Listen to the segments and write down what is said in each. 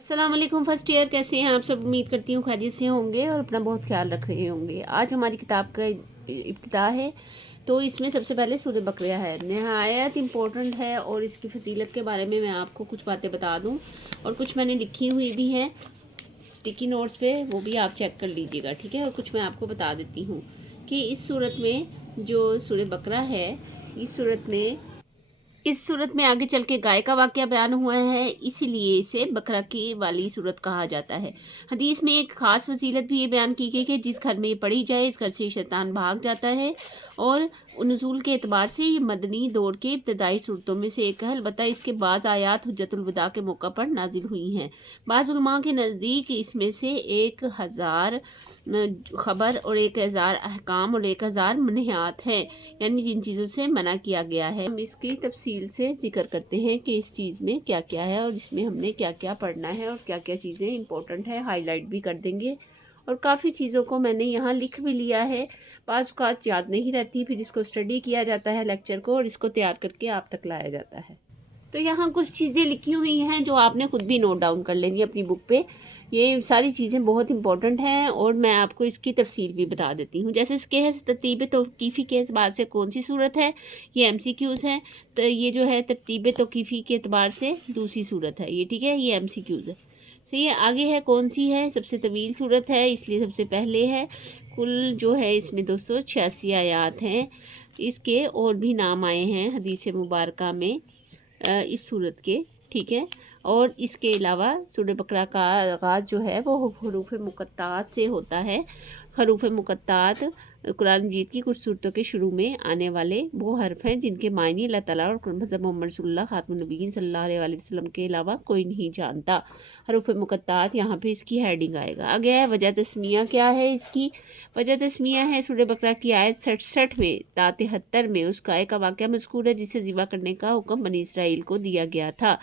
अस्सलाम वालेकुम first year, कैसे हैं आप सब। उम्मीद करती हूँ खैरियत से होंगे और अपना बहुत ख्याल रख रहे होंगे। आज हमारी किताब का इब्तिदा है, तो इसमें सबसे पहले सूरह बकरा है। नहायत इम्पोर्टेंट है और इसकी फजीलत के बारे में मैं आपको कुछ बातें बता दूँ, और कुछ मैंने लिखी हुई भी हैं स्टिकी नोट्स पे, वो भी आप चेक कर लीजिएगा, ठीक है। और कुछ मैं आपको बता देती हूँ कि इस सूरत में जो सूरह बकरा है, इस सूरत में आगे चल के गाय का वाक़या बयान हुआ है, इसीलिए इसे बकरा की वाली सूरत कहा जाता है। हदीस में एक ख़ास वसीलत भी ये बयान की गई कि जिस घर में ये पढ़ी जाए इस घर से शैतान भाग जाता है। और नज़ूल के एतबार से ये मदनी दौर के इब्तदाई सूरतों में से एक है। अलबत्ता इसके बाज़ आयात हुज्जतुल वदा के मौका पर नाजिल हुई हैं। बाज़ उलमा के नज़दीक इसमें से 1000 ख़बर और 1000 अहकाम और 1000 मनहियात हैं, यानी जिन चीज़ों से मना किया गया है। हम इसकी तफसील से जिक्र करते हैं कि इस चीज़ में क्या क्या है और इसमें हमने क्या क्या पढ़ना है और क्या क्या चीज़ें इंपॉर्टेंट है, हाईलाइट भी कर देंगे। और काफ़ी चीज़ों को मैंने यहाँ लिख भी लिया है, बाज़ औक़ात याद नहीं रहती, फिर इसको स्टडी किया जाता है लेक्चर को, और इसको तैयार करके आप तक लाया जाता है। तो यहाँ कुछ चीज़ें लिखी हुई हैं जो आपने ख़ुद भी नोट डाउन कर लेनी अपनी बुक पे। ये सारी चीज़ें बहुत इंपॉर्टेंट हैं और मैं आपको इसकी तफसील भी बता देती हूँ। जैसे इसके है तरतीब तौक़ीफ़ी के एतबार से कौन सी सूरत है, ये MCQs हैं। तो ये जो है तरतीब तौक़ीफ़ी के एतबार से दूसरी सूरत है ये, ठीक है, ये MCQs है। सही है। आगे है कौन सी है, सबसे तवील सूरत है, इसलिए सबसे पहले है। कुल जो है इसमें 286 आयात हैं। इसके और भी नाम आए हैं हदीस मुबारका में इस सूरत के, ठीक है। और इसके अलावा सूरह बकरा का आगाज़ जो है वो हरूफ मुक़त्तात से होता है। हरूफ मुक़त्तात कुरान मजीद की कुछ सूरतों के शुरू में आने वाले वो हर्फ हैं जिनके मायने अल्लाह ताला और हज़रत मोहम्मद रसूलुल्लाह खातमुन नबीय्यीन सल्लल्लाहु अलैहि वसल्लम के अलावा कोई नहीं जानता। हरूफ मुक़त्तात यहाँ पे इसकी हेडिंग आएगा। आगे है वजह तस्मिया। क्या है इसकी वजह तस्मिया है, सूरह बकरा की आयत 67 में ता 73 में उस गाय का वाक़या मज़कूर है जिसे ज़िबा करने का हुक्म बनी इसराइल को दिया गया था,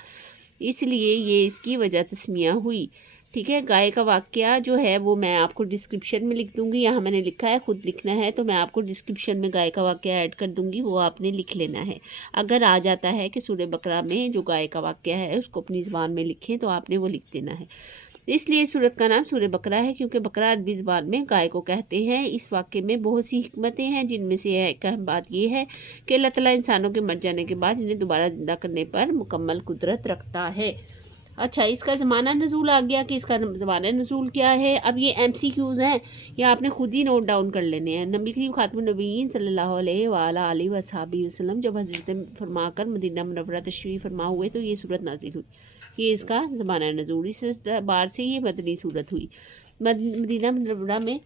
इसलिए ये इसकी वजह तस्मिया हुई, ठीक है। गाय का वाक़या जो है वो मैं आपको डिस्क्रिप्शन में लिख दूंगी, यहाँ मैंने लिखा है, ख़ुद लिखना है तो मैं आपको डिस्क्रिप्शन में गाय का वाक़या ऐड कर दूंगी, वो आपने लिख लेना है। अगर आ जाता है कि सूरह बकरा में जो गाय का वाक़या है उसको अपनी ज़बान में लिखें तो आपने वो लिख देना है। इसलिए सूरत का नाम सूरह बकरा है क्योंकि बकरा अरबी ज़बान में गाय को कहते हैं। इस वाक़े में बहुत सी हिकमतें हैं, जिनमें से एक अहम बात यह है कि अल्लाह ताला इंसानों के मर जाने के बाद इन्हें दोबारा ज़िंदा करने पर मुकम्मल कुदरत रखता है। अच्छा, इसका ज़माना नज़ूल आ गया कि इसका ज़माना नज़ूल क्या है। अब ये MCQs हैं, ये आपने खुद ही नोट डाउन कर लेने हैं। नबी करीम खातमुन नबीय्यीन सल्लल्लाहु अलैहि वसल्लम जब हज़रत फरमाकर मदीना मुनव्वरा तशरीफ़ फरमा हुए तो ये सूरत नाज़िल हुई। ये इसका ज़माना नज़ूल, इस बार से ये मदनी सूरत हुई। मदीना मुनव्वरा में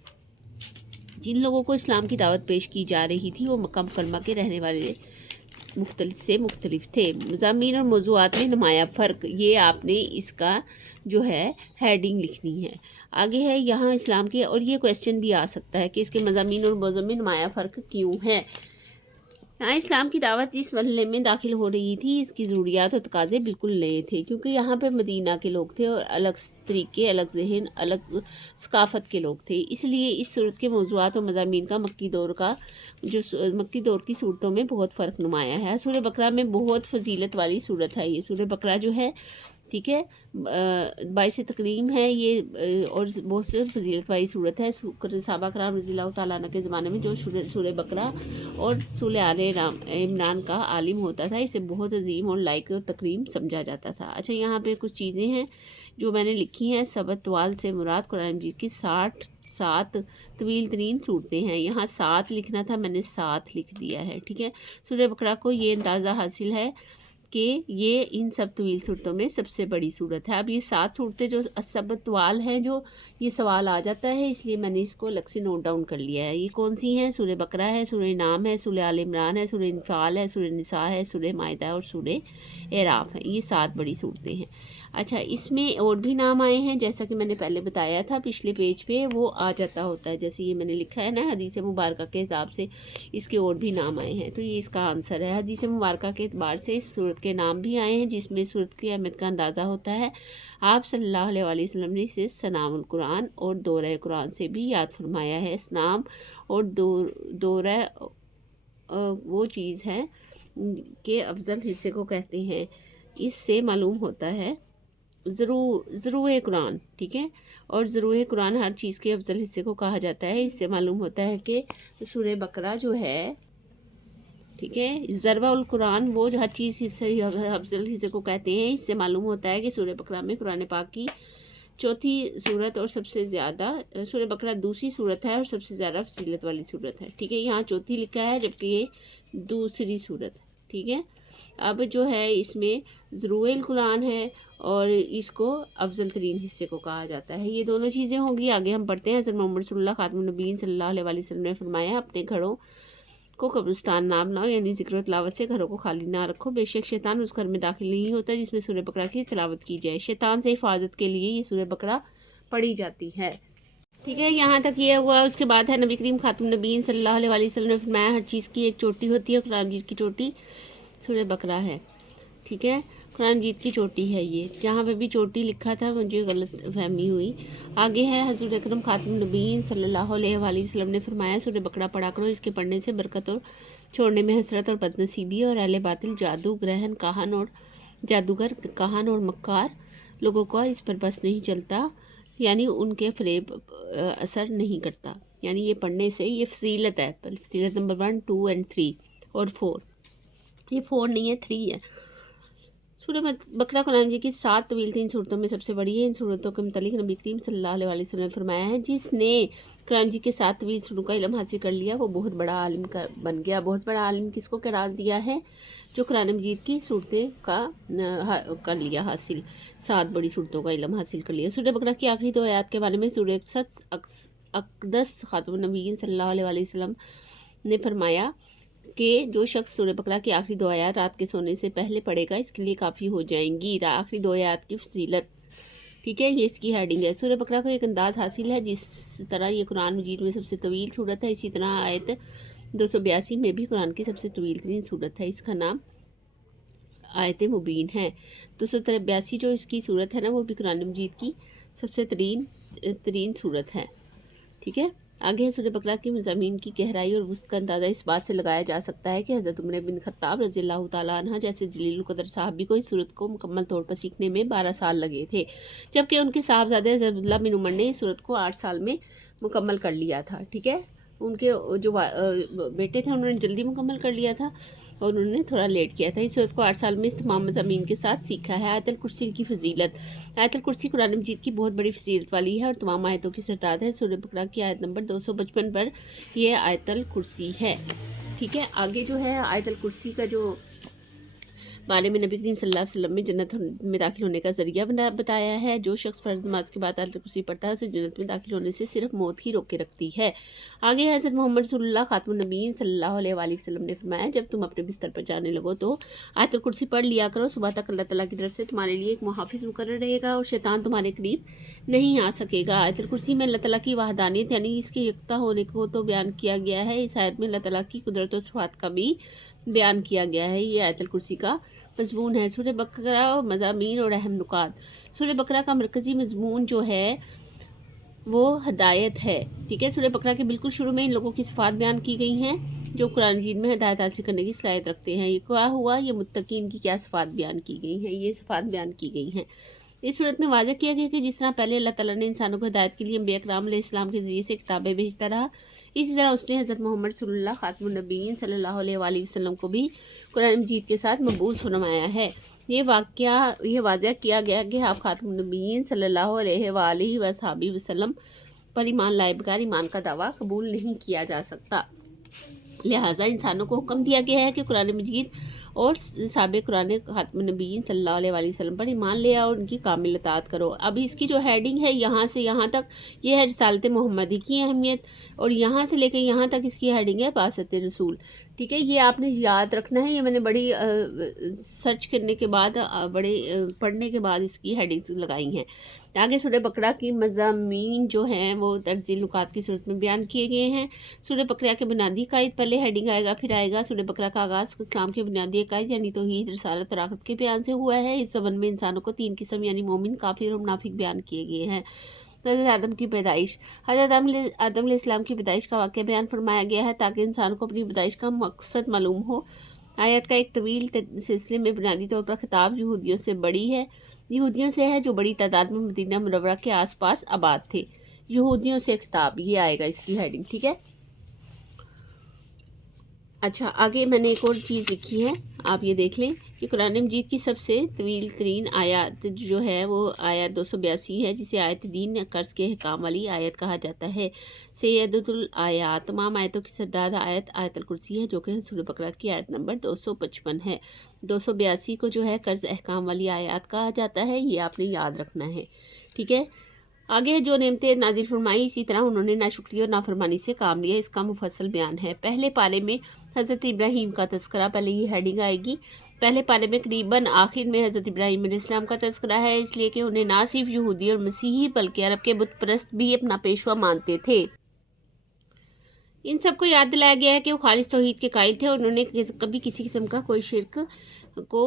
जिन लोगों को इस्लाम की दावत पेश की जा रही थी वो मक्का मुकर्रमा के रहने वाले मुख्तलिफ थे। मज़ामीन और मौज़ूआत में नुमाया फ़र्क, ये आपने इसका जो है हेडिंग लिखनी है। आगे है यहाँ इस्लाम के, और ये क्वेश्चन भी आ सकता है कि इसके मज़ामीन और मौज़ू में नुमाया फ़र्क क्यों है। यहाँ इस्लाम की दावत जिस महल्ले में दाखिल हो रही थी इसकी ज़रूरियात और तकाज़े बिल्कुल नए थे, क्योंकि यहाँ पे मदीना के लोग थे और अलग तरीके, अलग जहन, अलग सकाफ़त के लोग थे। इसलिए इस सूरत के मौज़ूआत और मज़ामीन का मक्की दौर की सूरतों में बहुत फ़र्क नुमाया है। सूरह बकरा में बहुत फजीलत वाली सूरत है ये सूरह बकरा जो है, ठीक है, बाइस तकरीम है ये, और बहुत से फजीलत वाली सूरत है। सहाबा कराम रज़ियल्लाहु तआला अन्हु के ज़माने में जो सूरह बकरा और सूरह आले इमरान का आलिम होता था, इसे बहुत अजीम और लायक तकरीम समझा जाता था। अच्छा, यहाँ पे कुछ चीज़ें हैं जो मैंने लिखी हैं। सबत वाल से मुराद कुरान मजीद की 7 तवील तरीन सूरतें हैं। यहाँ 7 लिखना था, मैंने 7 लिख दिया है, ठीक है। सूरह बकरा को ये अंदाज़ा हासिल है कि ये इन सब तवील सूरतों में सबसे बड़ी सूरत है। अब ये 7 सूरतें जो सबत वाल है, जो ये सवाल आ जाता है, इसलिए मैंने इसको अलग से नोट डाउन कर लिया है। ये कौन सी हैं, सूरह बकरा है, सूरह नाम है, सूरह आल इमरान है, सूरह इनफाल है, सूरह निसा है, सूरह माइदा और सूरह एराफ है। ये 7 बड़ी सूरतें हैं। अच्छा, इसमें और भी नाम आए हैं, जैसा कि मैंने पहले बताया था पिछले पेज पे वो आ जाता होता है। जैसे ये मैंने लिखा है ना, हदीस मुबारका के हिसाब से इसके और भी नाम आए हैं, तो ये इसका आंसर है। हदीस मुबारका के एतबार से इस सूरत के नाम भी आए हैं, जिसमें सूरत की अहमियत का अंदाज़ा होता है। आप सल्लल्लाहु अलैहि वसल्लम ने इसे सनामुल कुरान और दौरा कुरान से भी याद फरमाया है। सनाम और दौरा वो चीज़ है कि अफजल हिस्से को कहते हैं। इससे मालूम होता है ज़रूए कुरान, ठीक है। और ज़रूए कुरान हर चीज़ के अफजल हिस्से को कहा जाता है। इससे मालूम होता है कि सूरह बकरा जो है, ठीक है, ज़रवा उल कुरान वो जो हर चीज़ हिस्से अफजल हिस्से को कहते हैं। इससे मालूम होता है कि सूरह बकरा में कुरान पाक की चौथी सूरत और सबसे ज़्यादा, सूरह बकरा दूसरी सूरत है और सबसे ज़्यादा फसीलत वाली सूरत है, ठीक है। यहाँ चौथी लिखा है जबकि ये दूसरी सूरत है, ठीक है। अब जो है इसमें ज़रूल कुरान है और इसको अफजल तरीन हिस्से को कहा जाता है। ये दोनों चीज़ें होंगी। आगे हम पढ़ते हैं। हज़रत मोहम्मद सल्लल्लाहु खातमुन नबीय्यीन सल्लल्लाहु अलैहि वसल्लम ने फरमाया, अपने घरों को कब्रिस्तान ना बनाओ, यानी ज़िक्र व तिलावत से घरों को खाली ना रखो। बेशक शैतान उस घर में दाखिल नहीं होता जिसमें सूरह बकरा की तिलावत की जाए। शैतान से हिफाजत के लिए ये सूरह बकरा पढ़ी जाती है, ठीक है। यहाँ तक ये हुआ। उसके बाद है नबी करीम खातमुन नबीय्यीन सल्लल्लाहु अलैहि वसल्लम ने फरमाया, हर चीज़ की एक चोटी होती है, कुरान मजीद की चोटी सूरह बकरा है, ठीक है। कुरान मजीद की चोटी है ये। यहाँ पे भी चोटी लिखा था, मुझे गलत फहमी हुई। आगे है हज़रत अकरम खातमुन नबीय्यीन सल्लल्लाहु अलैहि वसल्लम ने फरमाया, सूरह बकरा पढ़ा करो, इसके पढ़ने से बरकत और छोड़ने में हसरत और बदनसीबी और अहले बातिल जादूगर काहन और मक्कार लोगों का इस पर बस नहीं चलता, यानी उनके फ़रेब असर नहीं करता। यानी ये पढ़ने से ये फसीलत है। फसीलत नंबर 1, 2 और 3 और 4, ये 4 नहीं है, 3 है। सूरह बकरा कुरान मजीद की 7 तवील 3 सूरतों में सबसे बड़ी है। इन सूरतों के मुतालिक नबी करीम सल्लल्लाहु अलैहि वसल्लम ने फरमाया है, जिसने कुरान मजीद के 7 तवील सूरतों का इल्म हासिल कर लिया वो बहुत बड़ा आलिम बन गया। बहुत बड़ा आलिम किसको करार दिया है? जो कुरान मजीद की सूरतें का कर लिया हासिल, 7 बड़ी सूरतों का इल्म हासिल कर लिया। सूरह बकरा की आखिरी 2 आयत के बारे में सूरह अक़दस खातमुन नबीय्यीन सल्लल्लाहु अलैहि वसल्लम ने फरमाया कि जो शख्स सूरह बकरा की आखिरी 2 आयत रात के सोने से पहले पढ़ेगा इसके लिए काफ़ी हो जाएंगी। आखिरी 2 आयत की फजीलत, ठीक है, ये इसकी हेडिंग है। सूरह बकरा को एक अंदाज़ हासिल है। जिस तरह ये कुरान मजीद में सबसे तवील सूरत है, इसी तरह आयत 282 में भी कुरान की सबसे तवील तरीन सूरत है। इसका नाम आयत मुबीन है। 283 जो इसकी सूरत है ना, वो भी कुरान मजीद की सबसे तरीन सूरत है, ठीक है। आगे है सूरह बकरा की मज़ामीन की गहराई और वुस्त का अंदाज़ा इस बात से लगाया जा सकता है कि हज़रत उमर बिन खत्ताब रज़ियल्लाहु ताला अन्हा जैसे जलीलुल क़द्र साहबी को इस सूरत को मुकम्मल तौर पर सीखने में 12 साल लगे थे, जबकि उनके साहबज़ादे हज़रत अब्दुल्लाह बिन उमर ने इस सूरत को 8 साल में मुकम्मल कर लिया था, ठीक है। उनके जो बेटे थे उन्होंने जल्दी मुकम्मल कर लिया था और उन्होंने थोड़ा लेट किया था। इस सूरत को 8 साल में इस तमाम मज़ामीन के साथ सीखा है। आयतल कुर्सी की फजीलत। आयतल कुर्सी कुरान मजीद की बहुत बड़ी फजीलत वाली है और तमाम आयतों की सरताज है। सूरह बकरा की आयत नंबर 255 पर यह आयतल कुर्सी है, ठीक है। आगे जो है आयतल कुर्सी का जो बारे में नबी करीम सल्लल्लाहु अलैहि वसल्लम में जन्नत में दाखिल होने का ज़रिया बताया है। जो शख्स फ़र्ज़ नमाज के बाद आयतल कुर्सी पढ़ता है उसे जन्नत में दाखिल होने से सिर्फ मौत ही रोके रखती है। आगे हज़रत मोहम्मद रसूलुल्लाह खातमुन नबीय्यीन सल्लल्लाहु अलैहि वसल्लम ने फरमाया, जब तुम अपने बिस्तर पर जाने लगो तो आयतल कुर्सी पढ़ लिया करो। सुबह तक अल्लाह ताला की तरफ से तुम्हारे लिए एक मुहाफ़िज़ मुकर्रर रहेगा और शैतान तुम्हारे करीब नहीं आ सकेगा। आयतल कुर्सी में अल्लाह ताला की वहदानियत यानी इसके यकता होने को तो बयान किया गया है। इस आयत में अल्लाह ताला की कुदरत और सिफ़ात का भी बयान किया गया है। ये आयतल कुर्सी का मज़मून है। सूरह बकरा और मज़ामीन और अहम नुकात। सूरह बकरा का मरकज़ी मज़मून जो है वो हदायत है, ठीक है। सूरह बकरा के बिल्कुल शुरू में इन लोगों की सिफ़ात बयान की गई हैं जो कुरान मजीद में हदायत हासिल करने की सलाहियत रखते हैं। ये क्या हुआ, ये मुत्तकीन की क्या सिफ़ात बयान की गई हैं, ये सिफ़ात बयान की गई हैं। इस सूरत में वाज़ह किया गया कि जिस तरह पहले अल्लाह ताला ने इंसानों को हिदायत के लिए अंबिया किराम अलैहिस्सलाम के ज़रिए से किताबें भेजता रहा, इसी तरह उसने हज़रत मोहम्मद रसूलुल्लाह खातमुन नबीय्यीन सल्लल्लाहु अलैहि वसल्लम को भी कुरान मजीद के साथ मबूस फरमाया है। ये वाज़ह किया गया कि आप खातमुन नबीय्यीन सल्लल्लाहु अलैहि वसल्लम पर ईमान लाए बगैर ईमान का दावा कबूल नहीं किया जा सकता। लिहाजा इंसानों को हुक्म दिया गया है कि कुरान मजीद और साबिक़ कुरान खातमुन नबीय्यीन सल्लल्लाहु अलैहि वसल्लम पर ईमान ले आओ और उनकी कामिल इताअत करो। अब इसकी जो हेडिंग है यहाँ से यहाँ तक ये है रिसालत मोहम्मदी की अहमियत, और यहाँ से लेकर यहाँ तक इसकी हेडिंग है बासत रसूल, ठीक है। ये आपने याद रखना है। ये मैंने बड़ी सर्च करने के बाद पढ़ने के बाद इसकी हेडिंग्स लगाई हैं। आगे सूरह बकरा की मज़ामीन जो हैं वो तर्ज़ील नुकात की सूरत में बयान किए गए हैं। सूरह बकरा के बुनियादी कायद पहले हेडिंग आएगा, फिर आएगा सूरह बकरा का आगाज़ इस्लाम के बुनियादी कायद यानी तौहीद, रिसालत और आखिरत के बयान से हुआ है। इस ज़बन में इंसानों को 3 किस्म यानी मोमिन, काफिर और मुनाफिक बयान किए गए हैं। हज़रत आदम की पैदाइश। हज़रत आदम अलैहिस्सलाम की पैदाइश का वाक़या बयान फरमाया गया है ताकि इंसान को अपनी पैदाइश का मकसद मालूम हो آیت کا ایک طویل سلسلے میں بنیادی طور پر خطاب یہودیوں سے یہودیوں سے ہے جو بڑی تعداد میں مدینہ منورہ کے آس پاس آباد تھے۔ یہودیوں سے خطاب، یہ آئے گا اس کی ہیڈنگ، ٹھیک ہے۔ اچھا، آگے میں نے ایک اور چیز لکھی ہے، آپ یہ دیکھ لیں کہ قرآن مجید کی سب سے طویل ترین آیات جو ہے وہ آیت 282 ہے، جسے آیت دین قرض کے احکام والی آیت کہا جاتا ہے۔ سیدۃ الآیات، تمام آیتوں کی سردار آیت آیت الکرسی ہے، جو کہ سورہ بقرہ کی آیت نمبر 255 ہے۔ 282 کو جو ہے قرض احکام والی آیات کہا جاتا ہے، یہ آپ نے یاد رکھنا ہے، ٹھیک ہے۔ آگے جو نعمتیں نازل فرمائی، اسی طرح انہوں نے ناشکری اور نافرمانی سے کام لیا، اس کا مفصل بیان ہے۔ پہلے پارے میں حضرت ابراہیم کا تذکرہ، پہلے یہ ہیڈنگ آئے گی۔ پہلے پارے میں قریباً آخر میں حضرت ابراہیم علیہ السلام کا تذکرہ ہے، اس لیے کہ انہیں نہ صرف یہودی اور مسیحی بلکہ عرب کے بت پرست بھی اپنا پیشوا مانتے تھے۔ ان سب کو یاد دلایا گیا ہے کہ وہ خالص توحید کے قائل تھے اور انہوں نے کبھی کسی قسم کا کوئی شرک کو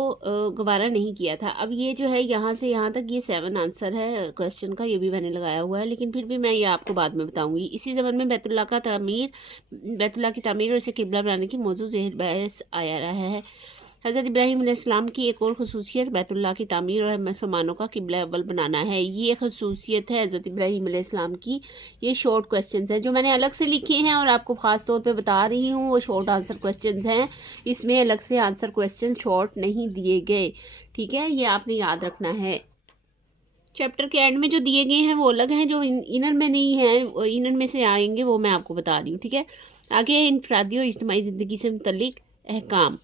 گوارا نہیں کیا تھا۔ اب یہ جو ہے یہاں سے یہاں تک یہ 7 آنسر ہے کوشچن کا، یہ بھی میں نے لگایا ہوا ہے، لیکن پھر بھی میں یہ آپ کو بعد میں بتاؤں گی۔ اسی زمن میں بیت اللہ کی تعمیر اور اسے قبلہ بنانے کی موضوع ذہن بحث آیا رہا ہے۔ حضرت ابراہیم علیہ السلام کی ایک اور خصوصیت بیت اللہ کی تعمیر اور مسلمانوں کا قبلہ اول بنانا ہے، یہ خصوصیت ہے حضرت ابراہیم علیہ السلام کی۔ یہ شارٹ کویسچنز ہیں جو میں نے الگ سے لکھے ہیں اور آپ کو خاص طور پہ بتا رہی ہوں، وہ شارٹ آنسر کویسچنز ہیں، اس میں الگ سے آنسر کویسچنز شارٹ نہیں دیے گئے، ٹھیک ہے، یہ آپ نے یاد رکھنا ہے۔ چیپٹر کے اینڈ میں جو دیے گئے ہیں وہ الگ ہیں، جو انر میں نہیں ہیں، انر میں سے آئیں گے وہ میں آپ کو بتا رہی ہوں، ٹھیک ہے۔ آگے ہے انفرادی اور اجتماعی زندگی سے متعلق احکام۔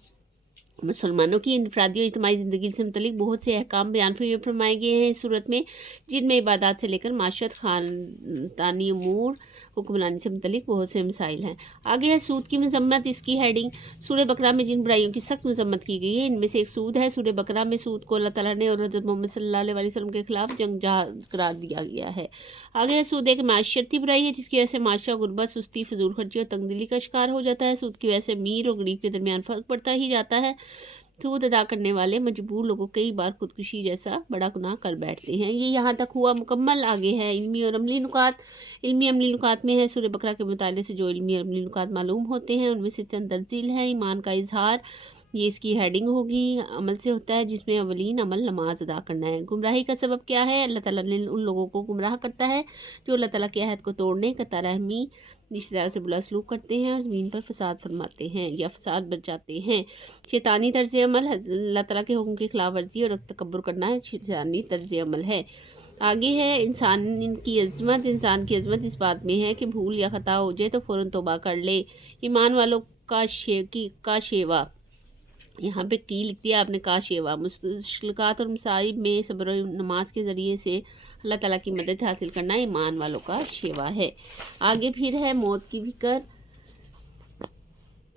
مسلمانوں کی انفرادی اور اجتماعی زندگی سے متعلق بہت سے احکام بیان فرمائے گئے ہیں اس صورت میں، جن میں عبادات سے لے کر معاشرت، خاندانی امور، حکمرانی سے متعلق بہت سے مسائل ہیں۔ آگے ہے سود کی مذمت، اس کی ہیڈنگ۔ سورہ بقرہ میں جن برائیوں کی سخت مذمت کی گئی ہے ان میں سے ایک سود ہے۔ سورہ بقرہ میں سود کو اللہ تعالیٰ نے اور حضرت محمد صلی اللہ علیہ وسلم کے خلاف جنگ جہاد قرار دیا گیا ہے۔ آگے ہے سود ایک معاشرتی برائی ہے جس کی وجہ سے معاشرہ غربت، سستی، فضول خرچی اور تنگ دلی کا شکار ہو جاتا ہے۔ سود کی وجہ سے امیر اور غریب کے درمیان فرق پڑتا ہی جاتا ہے۔ سود ادا کرنے والے مجبور لوگوں کئی بار خودکشی جیسا بڑا گناہ کر بیٹھتے ہیں۔ یہ یہاں تک ہوا مکمل۔ آگے ہے علمی اور عملی نکات۔ علمی عملی نکات میں ہے سورہ بقرہ کے مطالعے سے جو علمی اور عملی نکات معلوم ہوتے ہیں ان میں سے چند درج ذیل ہے۔ ایمان کا اظہار، یہ اس کی ہیڈنگ ہوگی، عمل سے ہوتا ہے جس میں اولین عمل نماز ادا کرنا ہے۔ گمراہی کا سبب کیا ہے؟ اللہ تعالیٰ نے ان لوگوں کو گمراہ کرتا ہے جو اللہ تعالیٰ کے عہد کو توڑنے، قطع رحمی، رشتہ داروں سے بلا سلوک کرتے ہیں اور زمین پر فساد فرماتے ہیں یا فساد برچاتے ہیں۔ شیطانی طرز عمل، اللہ تعالیٰ کے حکم کی خلاف ورزی اور تکبر کرنا شیطانی طرز عمل ہے۔ آگے ہے انسان کی عظمت اس بات میں ہے کہ بھول یا خطا ہو جائے تو فوراً توبہ کر لے۔ ایمان والوں کا شیوا، یہاں پہ کی لکھ دیا آپ نے، کا شیوا، مشکلات اور مصائب میں صبر و نماز کے ذریعے سے اللہ تعالیٰ کی مدد حاصل کرنا ایمان والوں کا شیوا ہے۔ آگے پھر ہے موت کی فکر،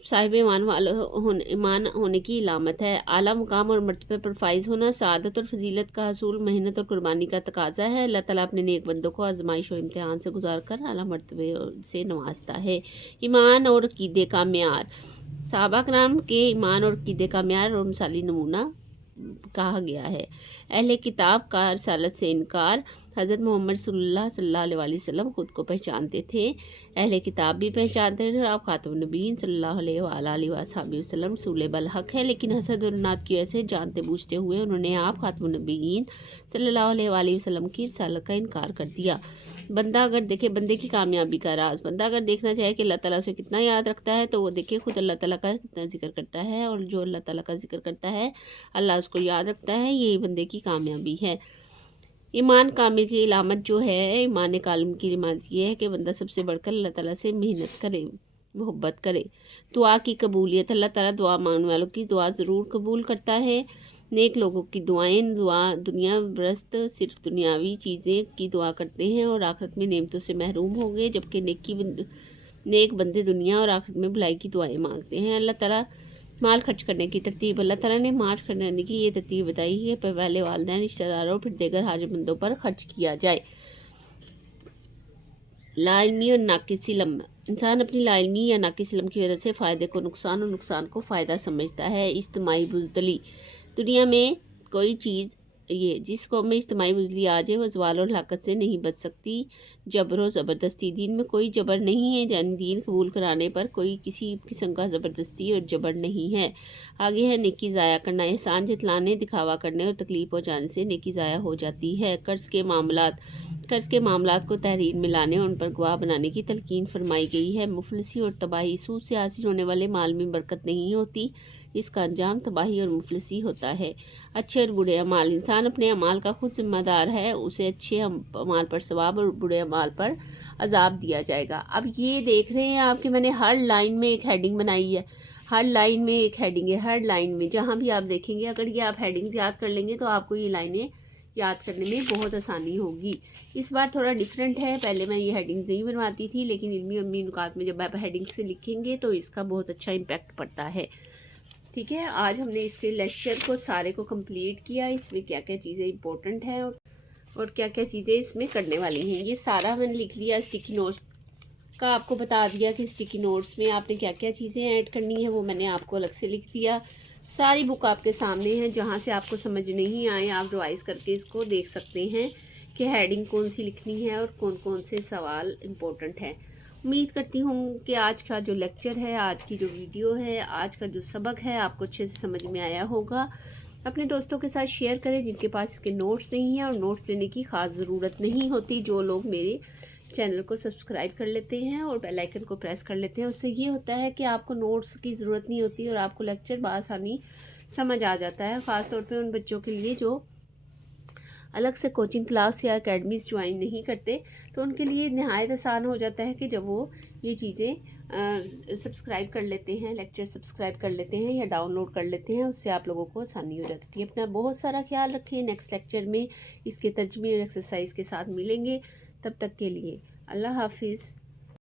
صاحب ایمان ہونے کی علامت ہے۔ اعلیٰ مقام اور مرتبے پر فائز ہونا، سعادت اور فضیلت کا حصول محنت اور قربانی کا تقاضا ہے۔ اللہ تعالیٰ اپنے نیک بندوں کو آزمائش و امتحان سے گزار کر اعلیٰ مرتبے سے نوازتا ہے۔ ایمان اور عقیدے کا معیار، صحابہ کرام کے ایمان اور عقیدے کا معیار اور مثالی نمونہ کہا گیا ہے۔ اہل کتاب کا رسالت سے انکار، حضرت محمد صلی اللہ علیہ وسلم خود کو پہچانتے تھے، اہل کتاب بھی پہچانتے تھے اور آپ خاتم النبیین صلی اللہ علیہ وآلہ وسلم رسول بالحق ہے، لیکن حسد اور اناد کی وجہ سے جانتے بوجھتے ہوئے انہوں نے آپ خاتم النبیین صلی اللہ علیہ وآلہ وسلم کی رسالت کا انکار کر دیا۔ بندہ اگر دیکھے، بندے کی کامیابی کا راز، بندہ اگر دیکھنا چاہے کہ اللہ تعالیٰ اسے کتنا یاد رکھتا ہے تو وہ دیکھے خود اللہ تعالیٰ کا کتنا ذکر کرتا ہے، اور جو اللہ تعالیٰ کا ذکر کرتا ہے اللہ اس کو یاد رکھتا ہے، یہی بندے کی کامیابی ہے۔ ایمان کامل کی علامت جو ہے، ایمان کامل کی علامت یہ ہے کہ بندہ سب سے بڑھ کر اللہ تعالیٰ سے محنت کرے، محبت کرے۔ دعا کی قبولیت، اللہ تعالیٰ دعا مانگنے والوں کی دعا ضرور قبول کرتا ہے۔ نیک لوگوں کی دعائیں دنیا برست صرف دنیاوی چیزیں کی دعا کرتے ہیں اور آخرت میں نعمتوں سے محروم ہوں گے، جبکہ نیک بندے دنیا اور آخرت میں بھلائی کی دعائیں مانگتے ہیں۔ اللہ تعالیٰ مال خرچ کرنے کی ترتیب، اللہ تعالیٰ نے مال خرچ کرنے کی یہ ترتیب بتائی ہے کہ پہلے والدین، رشتہ داروں، پھر دیگر حاجت مندوں پر خرچ کیا جائے۔ لا علمی اور ناقص علم، انسان اپنی لا علمی یا ناقص علم کی وجہ سے فائدے کو نقصان اور نقصان کو فائدہ سمجھتا ہے۔ اجتماعی بزدلی، دنیا میں کوئی چیز ये जिस कौम में इज्तिमाई बुज़ली आ जाए वो ज़वाल और हलाकत से नहीं बच सकती। जबर व ज़बरदस्ती, दीन में कोई जबर नहीं है, यानी दीन कबूल कराने पर कोई किसी किस्म का ज़बरदस्ती और जबर नहीं है। आगे है नेकी ज़ाया करना, एहसान जतलाने, दिखावा करने और तकलीफ़ पहुँचाने से नेकी ज़ाया हो जाती है। कर्ज़ के मामलात को तहरीर में लाने और उन पर गवाह बनाने की तलकीन फरमाई गई है। मुफलिसी और तबाही, सूद से हासिल होने वाले माल में बरकत नहीं होती, इसका अंजाम तबाही और मुफलिसी होता है। अच्छे और बुरे अमाल, इंसान अपने अमाल का खुद जिम्मेदार है, उसे अच्छे अमाल पर सवाब और बुरे अमाल पर अजाब दिया जाएगा। अब ये देख रहे हैं आप कि मैंने हर लाइन में एक हेडिंग बनाई है, हर लाइन में एक हेडिंग है, हर लाइन में जहाँ भी आप देखेंगे, अगर ये आप हेडिंग्स याद कर लेंगे तो आपको ये लाइनें याद करने में बहुत आसानी होगी। इस बार थोड़ा डिफरेंट है, पहले मैं ये हेडिंग्स नहीं बनवाती थी, लेकिन इल्मी अम्मी नुकात में जब आप हेडिंग से लिखेंगे तो इसका बहुत अच्छा इम्पैक्ट पड़ता है। ठीक है, आज हमने इसके लेक्चर को सारे को कंप्लीट किया, इसमें क्या क्या चीज़ें इंपॉर्टेंट हैं और क्या क्या चीज़ें इसमें करने वाली हैं, ये सारा मैंने लिख लिया। स्टिकी नोट्स का आपको बता दिया कि स्टिकी नोट्स में आपने क्या क्या चीज़ें ऐड करनी है, वो मैंने आपको अलग से लिख दिया। सारी बुक आपके सामने है, जहाँ से आपको समझ नहीं आए आप रिवाइज करके इसको देख सकते हैं कि हेडिंग कौन सी लिखनी है और कौन कौन से सवाल इम्पोर्टेंट हैं। उम्मीद करती हूँ कि आज का जो लेक्चर है, आज की जो वीडियो है, आज का जो सबक है आपको अच्छे से समझ में आया होगा। अपने दोस्तों के साथ शेयर करें जिनके पास इसके नोट्स नहीं हैं और नोट्स लेने की ख़ास ज़रूरत नहीं होती। जो लोग मेरे चैनल को सब्सक्राइब कर लेते हैं और बेल आइकन को प्रेस कर लेते हैं, उससे ये होता है कि आपको नोट्स की ज़रूरत नहीं होती और आपको लेक्चर बआसानी समझ आ जाता है। ख़ास तौर पे उन बच्चों के लिए जो अलग से कोचिंग क्लास या अकेडमीज़ ज्वाइन नहीं करते, तो उनके लिए नहायत आसान हो जाता है कि जब वो ये चीज़ें सब्सक्राइब कर लेते हैं, लेक्चर सब्सक्राइब कर लेते हैं या डाउनलोड कर लेते हैं, उससे आप लोगों को आसानी हो जाती है। अपना बहुत सारा ख्याल रखें। नेक्स्ट लेक्चर में इसके तर्जमे और एक्सरसाइज के साथ मिलेंगे। तब तक के लिए अल्लाह हाफिज़।